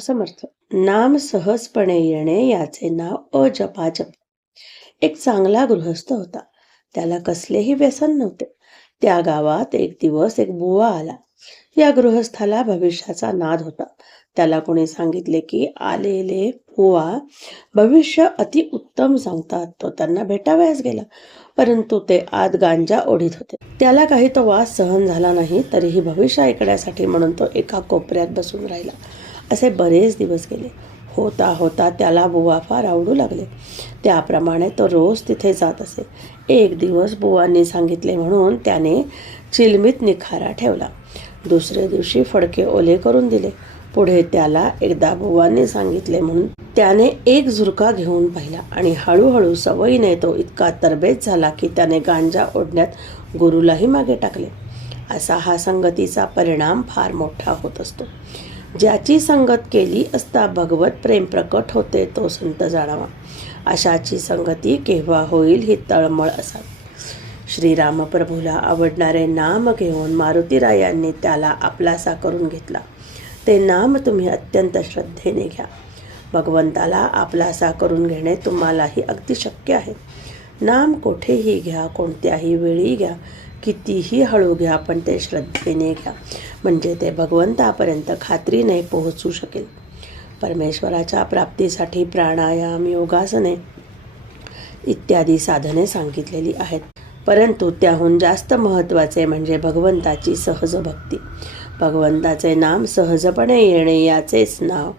समर्थ. नाम सहजपणे येणे याचे नाव अजपाजप. एक चांगला गृहस्थ होता. त्याला कसलेही व्यसन नव्हते. त्या गावात एक दिवस एक बुवा आला. या गृहस्थाला भविष्याचा नाद होता. त्याला कोणी सांगितले की आलेले बुवा भविष्य अति उत्तम सांगतात. तो त्यांना भेटावयास गेला. परंतु ते आत गांजा ओढीत होते. त्याला काही तो वास सहन झाला नाही. तरीही भविष्य ऐकण्यासाठी म्हणून तो एका कोपऱ्यात बसून राहिला. असे बरेच दिवस गेले. होता होता त्याला बुवा फार आवडू लागले. त्याप्रमाणे तो रोज तिथे जात असे. एक दिवस बुवांनी सांगितले म्हणून त्याने चिलमीत निखारा ठेवला. दुसऱ्या दिवशी फडके ओले करून दिले. पुढे त्याला एकदा बुवांनी सांगितले म्हणून त्याने एक झुरका घेऊन पाहिला आणि हळूहळू सवयीने तो इतका तरबेज झाला की त्याने गांजा ओढण्यात गुरुलाही मागे टाकले. असा हा संगतीचा परिणाम फार मोठा होत असतो. ज्याची संगत केली असता भगवत प्रेम प्रकट होते तो संत जाणावा. अशाची संगती केव्हा होईल ही तळमळ असावी. श्रीरामप्रभूला आवडणारे नाम घेऊन मारुतीरायांनी त्याला आपलासा करून घेतला. ते नाम तुम्ही अत्यंत श्रद्धेने घ्या. भगवंताला आपलासा करून घेणे तुम्हालाही अगदी शक्य आहे. नाम कुठेही घ्या कोणत्याही वेळी घ्या. कितीही हळू घ्या पण ते श्रद्धेने घ्या. म्हणजे ते भगवंतापर्यंत खात्रीने पोहोचू शकेल. परमेश्वराच्या प्राप्तीसाठी प्राणायाम योगासने इत्यादी साधने सांगितलेली आहेत. परंतु त्याहून जास्त महत्त्वाचे म्हणजे भगवंताची सहज भक्ती भगवंताचे नाम सहजपणे येणे याचेच नाव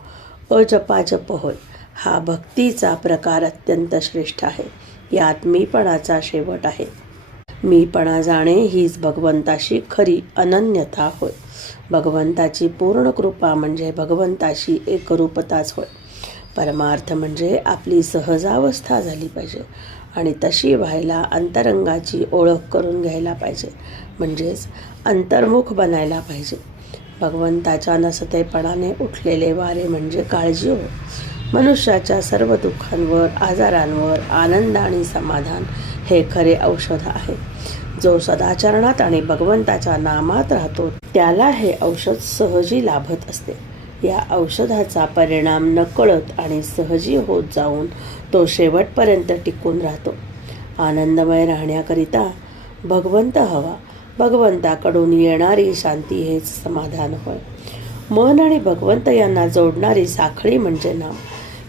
अजपाजप होय. हा भक्तीचा प्रकार अत्यंत श्रेष्ठ आहे. यात मीपणाचा शेवट आहे. मीपणा जाणे हीच भगवंताशी खरी अनन्यता होय. भगवंताची पूर्ण कृपा म्हणजे भगवंताशी एकरूपताच होय. परमार्थ म्हणजे आपली सहजावस्था झाली पाहिजे आणि तशी व्हायला अंतरंगाची ओळख करून घ्यायला पाहिजे. म्हणजेच अंतर्मुख बनायला पाहिजे. भगवंताच्या नसतेपणाने उठलेले वारे म्हणजे काळजी होय. मनुष्याच्या सर्व दुःखांवर आजारांवर आनंद आणि समाधान हे खरे औषध आहे. जो सदाचरणात आणि भगवंताच्या नामात राहतो त्याला हे औषध सहजी लाभत असते. या औषधाचा परिणाम नकळत आणि सहजी होत जाऊन तो शेवटपर्यंत टिकून राहतो. आनंदमय राहण्याकरिता भगवंत हवा. भगवंताकडून येणारी शांती हेच समाधान होय. मन आणि भगवंत यांना जोडणारी साखळी म्हणजे नाव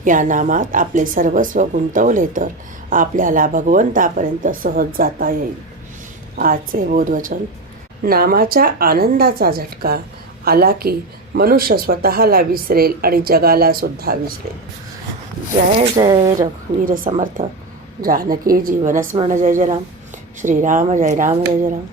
या नामात आपले सर्वस्व गुंतवले तर आपल्याला भगवंतापर्यंत सहज जाता येईल. आजचे बोधवचन. नामाच्या आनंदाचा झटका आला की मनुष्य स्वतःला विसरेल आणि जगाला सुद्धा विसरेल. जय जय रघुवीर समर्थ. जानकी जीवनस्मरण जय जय राम. श्रीराम जय राम जय जय राम.